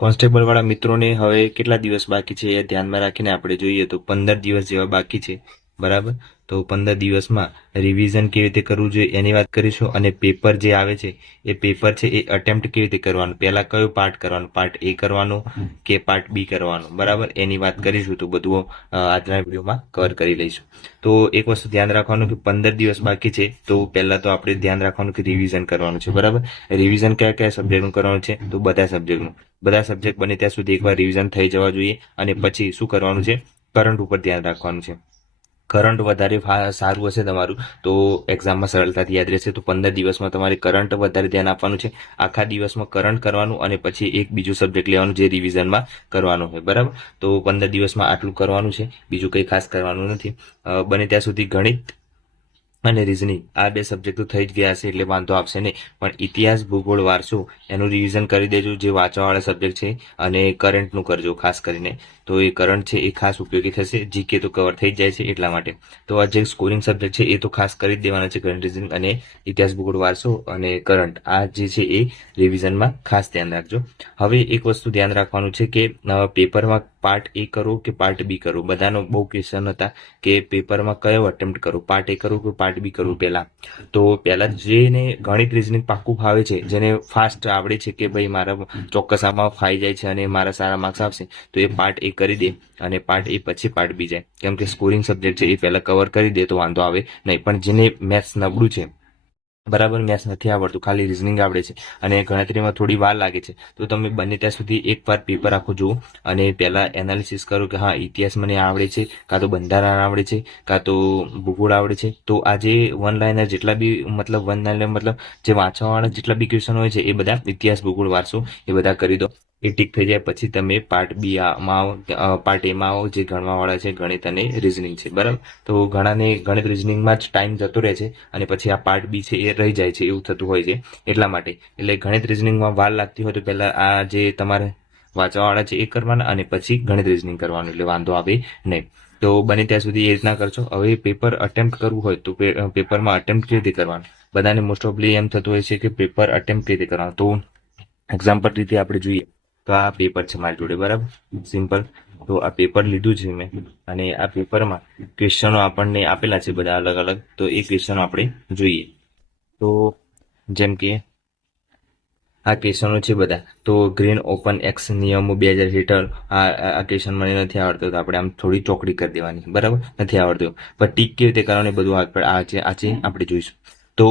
Constable વાળા મિત્રોને હવે કેટલા દિવસ બાકી છે એ ધ્યાનમાં રાખીને આપણે જોઈએ તો 15 દિવસ જેવા બાકી છે, બરાબર. તો 15 દિવસમાં રિવિઝન કેવી રીતે કરવું જોઈએ એની વાત કરીશું, અને પેપર જે આવે છે એ પેપર છે એ અટેમ્પ્ટ કેવી રીતે કરવાનું, પહેલા કયો પાર્ટ કરવાનો, પાર્ટ એ કરવાનો કે પાર્ટ બી કરવાનો, બરાબર, એની વાત કરીશું. તો બધું આજના વિડીયોમાં કવર કરી લઈશું. તો એક વસ્તુ ધ્યાન રાખવાનું કે 15 દિવસ બાકી છે, તો પહેલા તો આપણે ધ્યાન રાખવાનું કે રિવિઝન કરવાનું છે, બરાબર. રિવિઝન કયા કયા સબ્જેક્ટનું કરવાનું છે, તો બધા સબ્જેક્ટ બને ત્યાં સુધી એકવાર રિવિઝન થઈ જવા જોઈએ. અને પછી શું કરવાનું છે, કરંટ ઉપર ધ્યાન રાખવાનું છે. કરંટ વધારે સારું હશે તમારું તો એક્ઝામમાં સરળતાથી યાદ રહેશે. તો 15 દિવસમાં તમારે કરંટ વધારે ધ્યાન આપવાનું છે. આખા દિવસમાં કરંટ કરવાનું અને પછી એક બીજું સબ્જેક્ટ લેવાનું જે રિવિઝનમાં કરવાનું હોય, બરાબર. તો 15 દિવસમાં આટલું કરવાનું છે, બીજું કંઈ ખાસ કરવાનું નથી. બને ત્યાં સુધી ગણિત અને રીઝનિંગ આ બે સબ્જેક્ટ તો થઈ જ ગયા છે એટલે વાંધો આવશે નહીં, પણ ઇતિહાસ, ભૂગોળ, વારસો એનું રિવિઝન કરી દેજો, જે વાંચવાવાળા સબ્જેક્ટ છે. અને કરંટનું કરજો ખાસ કરીને. તો એ કરંટ છે એ ખાસ ઉપયોગી થશે, જીકે તો કવર થઈ જ જાય છે એટલા માટે. તો આ જે સ્કોરિંગ સબ્જેક્ટ છે એ તો ખાસ કરી જ દેવાના છે, ગણિત, રીઝનિંગ અને ઇતિહાસ, ભૂગોળ, વારસો અને કરંટ, આ જે છે એ રિવિઝનમાં ખાસ ધ્યાન રાખજો. હવે એક વસ્તુ ધ્યાન રાખવાનું છે કે પેપરમાં પાર્ટ એ કરો કે પાર્ટ બી કરો, બધાનો બહુ ક્વેશ્ચન હતા કે પેપરમાં કયો અટેમ્પ્ટ કરો, પાર્ટ એ કરું કે પાર્ટ બી કરું પહેલા. તો પહેલા જેને ગણિત, રીઝનિંગ પાક્કું ફાવે છે, જેને ફાસ્ટ આવડે છે કે ભાઈ મારા ચોક્કસ આમાં ફાઈ જાય છે અને મારા સારા માર્ક્સ આવશે, તો એ પાર્ટ એ કરી દે અને પાર્ટ એ પછી પાર્ટ બી જાય. કેમ કે સ્કોરિંગ સબ્જેક્ટ છે એ પહેલા કવર કરી દે તો વાંધો આવે નહીં. પણ જેને મેથ્સ નબળું છે, બરાબર, મેથ્સ નથી આવડતું, ખાલી રિઝનિંગ આવડે છે અને ગણતરીમાં થોડી વાર લાગે છે, તો તમે બને ત્યાં સુધી એકવાર પેપર આખું જુઓ અને પહેલા એનાલિસિસ કરો કે હા ઇતિહાસ મને આવડે છે, કાં તો બંધારણ આવડે છે, કાં તો ભૂગોળ આવડે છે. તો આ જે વન લાઇનર જેટલા બી મતલબ જે વાંચવાવાળા જેટલા બી ક્વેશ્ચન હોય છે એ બધા ઇતિહાસ, ભૂગોળ, વારસો એ બધા કરી દો. એ ટીક થઈ જાય પછી તમે પાર્ટ બી માં આવો, પાર્ટ એમાં આવો, જે ગણવાવાળા છે ગણિત અને રિઝનિંગ છે, બરાબર. તો ઘણાને ગણિત, રિઝનિંગમાં જ ટાઈમ જતો રહે છે અને પછી આ પાર્ટ બી છે એ રહી જાય છે, એવું થતું હોય છે એટલા માટે. એટલે ગણિત, રિઝનિંગમાં વાર લાગતી હોય તો પહેલા આ જે તમારે વાંચવાવાળા છે એ કરવાના અને પછી ગણિત, રિઝનિંગ કરવાનું, એટલે વાંધો આવે નહીં. તો બને ત્યાં સુધી એ રીતના કરશો. હવે પેપર અટેમ્પ્ટ કરવું હોય તો પેપરમાં અટેમ્પ્ટ કેવી રીતે કરવાનું, બધાને મોસ્ટ ઓફલી એમ થતું હોય છે કે પેપર અટેમ્પ્ટ કેવી રીતે કરવાનું. તો એક્ઝામ્પલ રીતે આપણે જોઈએ તો આ પેપર છે મારી જોડે, બરાબર, સિમ્પલ. તો આ પેપર લીધું છે મેં અને આ પેપરમાં ક્વેશ્ચનો આપણને આપેલા છે બધા અલગ અલગ. તો એ ક્વેશ્ચનો આપણે જોઈએ. તો જેમ કે આ ક્વેશ્ચનો છે બધા, તો ગ્રીન ઓપન એક્સ નિયમો 2000 હેઠળ આ ક્વેશ્ચન મને નથી આવડતો, તો આપણે આમ થોડી ચોકડી કરી દેવાની, બરાબર, નથી આવડતું. પણ ટીક કેવી રીતે કરવાની બધું આજે આપણે જોઈશું. તો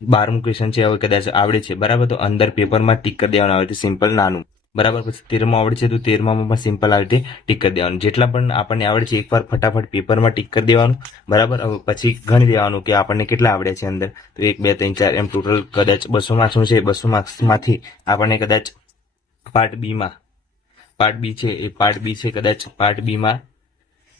12મું ક્વેશ્ચન છે, હવે કદાચ આવડે છે, બરાબર, તો અંદર પેપરમાં ટીક કરી દેવાનું આવે છે, સિમ્પલ નાનું, બરાબર. પછી 13માં આવડે છે તો 13માં પણ સિમ્પલ આવી રીતે ટીક કરી દેવાનું. જેટલા પણ આપણને આવડે છે એકવાર ફટાફટ પેપરમાં ટીક કરી દેવાનું, બરાબર. પછી ગણી દેવાનું કે આપણને કેટલા આવડ્યા છે અંદર. તો 1 2 3 4 એમ ટોટલ કદાચ 200 માર્ક્સનું છે, 200 માર્ક્સમાંથી આપણને કદાચ પાર્ટ બી છે એ પાર્ટ બી છે કદાચ પાર્ટ બીમાં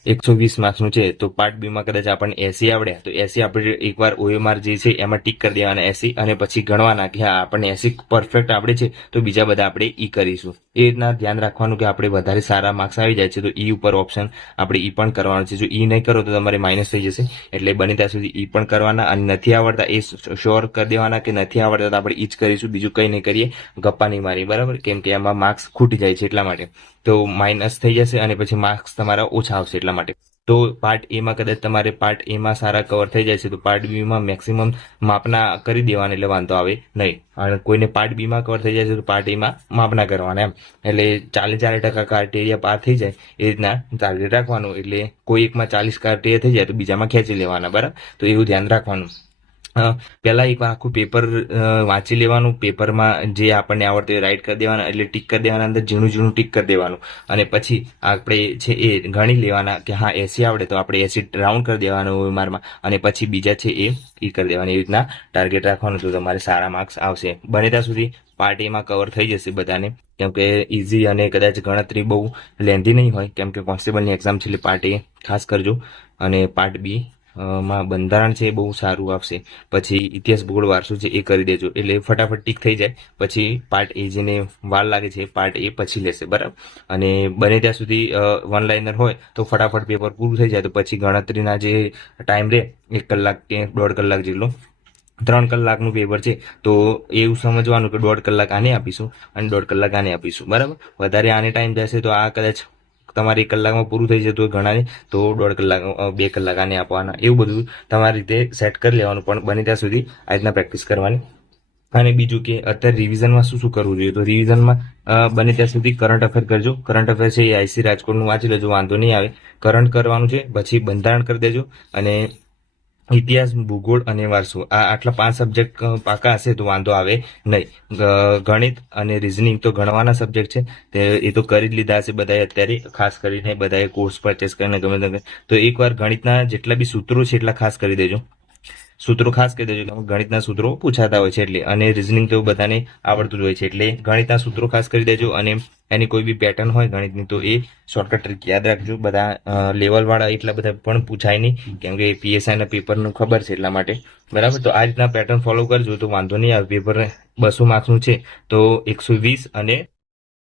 120 માર્ક્સનું છે, તો પાર્ટ બીમાં કદાચ આપણને 80 આવડ્યા, તો 80 આપણે એકવાર OMR જે છે એમાં ટીક કરી દેવાના 80, અને પછી ગણવાના કે હા આપણને 80 પરફેક્ટ આવડે છે, તો બીજા બધા આપણે ઈ કરીશું. એ રીતના ધ્યાન રાખવાનું કે આપણે વધારે સારા માર્ક્સ આવી જાય છે તો ઈ ઉપર ઓપ્શન આપણે ઈ પણ કરવાનું છે. જો ઈ નહીં કરો તો તમારે માઇનસ થઈ જશે, એટલે બને ત્યાં સુધી ઈ પણ કરવાના. અને નથી આવડતા એ શ્યોર કરી દેવાના કે નથી આવડતા તો આપણે ઈ જ કરીશું, બીજું કંઈ નહીં કરીએ, ગપ્પા નહીં મારી, બરાબર. કેમ કે એમાં માર્ક્સ ખૂટી જાય છે એટલા માટે, તો માઇનસ થઈ જશે અને પછી માર્ક્સ તમારા ઓછા આવશે એટલા માટે. તો પાર્ટ એમાં કદાચ તમારે પાર્ટ એમાં સારા કવર થઈ જાય છે તો પાર્ટ બીમાં મેક્સિમમ માપના કરી દેવાના, એટલે વાંધો આવે નહીં. અને કોઈને પાર્ટ બીમાં કવર થઈ જાય છે તો પાર્ટ એમાં માપના કરવાના, એમ. એટલે 40% ક્રાઇટેરિયા પાર થઈ જાય એ રીતના ટાર્ગેટ રાખવાનું. એટલે કોઈ એકમાં 40 ક્રાઇટેરિયા થઈ જાય તો બીજામાં ખેંચી લેવાના, બરાબર. તો એવું ધ્યાન રાખવાનું. પહેલા એકવાર આખું પેપર વાંચી લેવાનું, પેપરમાં જે આપણને આવડતું એ રાઈટ કરી દેવાના, એટલે ટીક કરી દેવાના, અંદર ઝીણું ટીક કરી દેવાનું. અને પછી આપણે છે એ ગણી લેવાના કે હા 80 આવડે તો આપણે 80 રાઉન્ડ કરી દેવાનું OMRમાં, અને પછી બીજા છે એ કરી દેવાની. એવી રીતના ટાર્ગેટ રાખવાનું તો તમારે સારા માર્ક્સ આવશે. બને ત્યાં સુધી પાર્ટ એમાં કવર થઈ જશે બધાને, કેમ કે ઇઝી અને કદાચ ગણતરી બહુ લેન્ધી નહીં હોય, કેમ કે કોન્સ્ટેબલની એક્ઝામ છે એટલે પાર્ટ એ ખાસ કરજો. અને પાર્ટ બી માં બંધારણ છે એ બહુ સારું આવશે. પછી ઇતિહાસ, ભૂગોળ, વારસો છે એ કરી દેજો, એટલે ફટાફટ ટીક થઈ જાય. પછી પાર્ટ એ જેને વાર લાગે છે પાર્ટ એ પછી લેશે, બરાબર. અને બને ત્યાં સુધી વન લાઇનર હોય તો ફટાફટ પેપર પૂરું થઈ જાય તો પછી ગણતરીના જે ટાઈમ રહે 1 કલાક કે 1.5 કલાક જેટલો, 3 કલાકનું પેપર છે તો એવું સમજવાનું કે 1.5 કલાક આને આપીશું અને 1.5 કલાક આને આપીશું, બરાબર. વધારે આને ટાઈમ જશે તો આ કદાચ તમારે 1 કલાકમાં પૂરું થઈ જતું હોય ઘણાને, તો 1.5 કલાક 2 કલાક આને આપવાના, એવું બધું તમારી રીતે સેટ કરી લેવાનું. પણ બને ત્યાં સુધી આ રીતના પ્રેક્ટિસ કરવાની. અને બીજું કે અત્યારે રિવિઝનમાં શું શું કરવું જોઈએ, તો રિવિઝનમાં બને ત્યાં સુધી કરંટ અફેર કરજો. કરંટ અફેર છે એ આઈસી રાજકોટનું વાંચી લેજો, વાંધો નહીં આવે. કરંટ કરવાનું છે, પછી બંધારણ કરી દેજો, અને ઇતિહાસ, ભૂગોળ અને વારસો, આ આટલા 5 સબ્જેક્ટ પાકા હશે તો વાંધો આવે નહીં. ગણિત અને રિઝનિંગ તો ગણવાના સબ્જેક્ટ છે, તે એ તો કરી જ લીધા હશે બધાએ અત્યારે, ખાસ કરીને બધાએ કોર્સ પરચેસ કરીને ગમે તે. તો એકવાર ગણિતના જેટલા બી સૂત્રો છે એટલા ખાસ કરી દેજો. સૂત્રો ખાસ કરી દેજો, ગણિતના સૂત્રો પૂછાતા હોય છે એટલે. અને રિઝનિંગ તો બધાને આવડતું જ હોય છે એટલે ગણિતના સૂત્રો ખાસ કરી દેજો. અને એની કોઈ બી પેટર્ન હોય ગણિતની તો એ શોર્ટકટ ટ્રીક યાદ રાખજો. બધા લેવલવાળા એટલા બધા પણ પૂછાય નહીં, કેમ કે પીએસઆઈના પેપરનું ખબર છે એટલા માટે, બરાબર. તો આ રીતના પેટર્ન ફોલો કરજો તો વાંધો નહીં આવે. પેપર 200 માર્ક્સનું છે તો 120 અને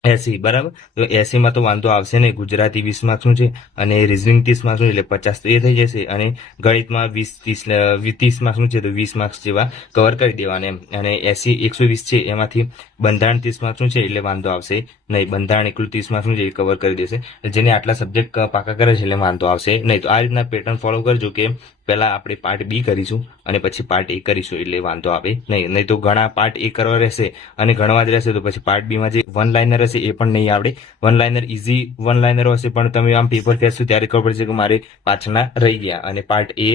80, બરાબર. તો 80માં તો વાંધો આવશે નહીં. ગુજરાતી 20 માર્ક્સનું છે અને રિઝનિંગ 30 માર્ક્સનું, એટલે 50 તો એ થઈ જશે. અને ગણિતમાં 30 માર્ક્સનું છે તો 20 માર્ક્સ જેવા કવર કરી દેવાના એમ. અને 120 છે એમાંથી બંધારણ 30 માર્ક્સનું છે એટલે વાંધો આવશે નહીં. બંધારણ એકલું 30 માર્ક્સનું છે એ કવર કરી દેશે. જેને આટલા સબ્જેક્ટ પાકા કરે છે એટલે વાંધો આવશે નહીં. તો આ રીતના પેટર્ન ફોલો કરજો કે પહેલા આપણે પાર્ટ બી કરીશું અને પછી પાર્ટ એ કરીશું, એટલે વાંધો આવે નહીં. તો ઘણા પાર્ટ એ કરવા રહેશે અને ગણવા જ રહેશે તો પછી પાર્ટ બીમાં જે વન લાઇનર હશે એ પણ નહીં આવડે. One liner easy one liner હશે, પણ તમે આમ પેપર ખેંચશો ત્યારે ખબર પડશે કે મારે પાછળના રહી ગયા, અને પાર્ટ એ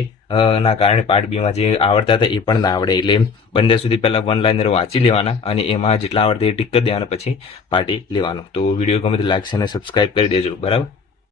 ના કારણે પાર્ટ બીમાં જે આવડતા હતા એ પણ ના આવડે. એટલે બંને સુધી પહેલા વન લાઇનર વાંચી લેવાના અને એમાં જેટલા આવડતા એ ટીક કરી દેવાના, પછી પાર્ટ એ લેવાનો. તો વિડીયો ગમે તો લાઈક અને સબસ્ક્રાઇબ કરી દેજો, બરાબર.